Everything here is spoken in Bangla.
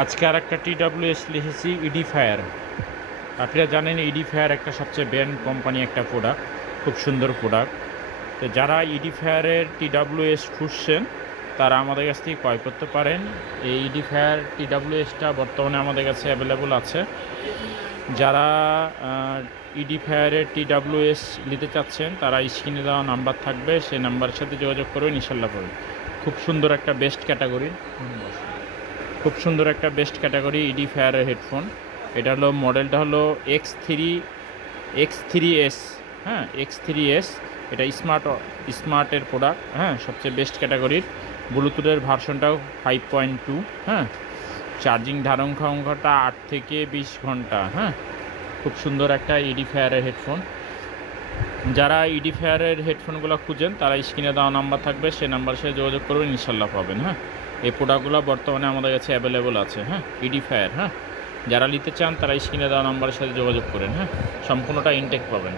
আজকে আর একটা TWS লিখেছি ইডিফায়ার। আপনারা জানেন ইডিফায়ার একটা সবচেয়ে ব্র্যান্ড কোম্পানি একটা প্রোডাক্ট, খুব সুন্দর প্রোডাক্ট। তো যারা ইডিফায়ারের TWS খুঁজছেন তারা আমাদের কাছ থেকে ক্রয় করতে পারেন। এই ইডিফায়ার TWSটা বর্তমানে আমাদের কাছে অ্যাভেলেবল আছে। যারা ইডিফায়ারের TWS নিতে চাচ্ছেন তারা স্ক্রিনে দেওয়া নাম্বার থাকবে, সেই নাম্বারের সাথে যোগাযোগ করবেন, ইনশাল্লাহ পাবেন। খুব সুন্দর একটা বেস্ট ক্যাটাগরি, খুব সুন্দর একটা বেস্ট ক্যাটাগরি ইডিফায়ারের হেডফোন। এটা হলো মডেলটা হলো X3S। হ্যাঁ, X3S। এটা স্মার্টের প্রোডাক্ট। হ্যাঁ, সবচেয়ে বেস্ট ক্যাটাগরির। ব্লুটুথের ভার্সনটাও 5.2। হ্যাঁ, চার্জিং ধারণ ক্ষমতাটা 8 থেকে 20 ঘন্টা। হ্যাঁ, খুব সুন্দর একটা ইডিফায়ারের হেডফোন। যারা ইডিফায়ারের হেডফোনগুলো খুঁজেন তারা স্ক্রিনে দেওয়া নাম্বার থাকবে, সেই নাম্বার সাথে যোগাযোগ করবেন, ইনশাল্লাহ পাবেন। হ্যাঁ, এই প্রোডাক্টগুলো বর্তমানে আমাদের কাছে অ্যাভেলেবল আছে। হ্যাঁ, ইডিফায়ার। হ্যাঁ, যারা নিতে চান তারা স্ক্রিনে দেওয়া নাম্বারের সাথে যোগাযোগ করেন। হ্যাঁ, সম্পূর্ণটা ইনটেক পাবেন।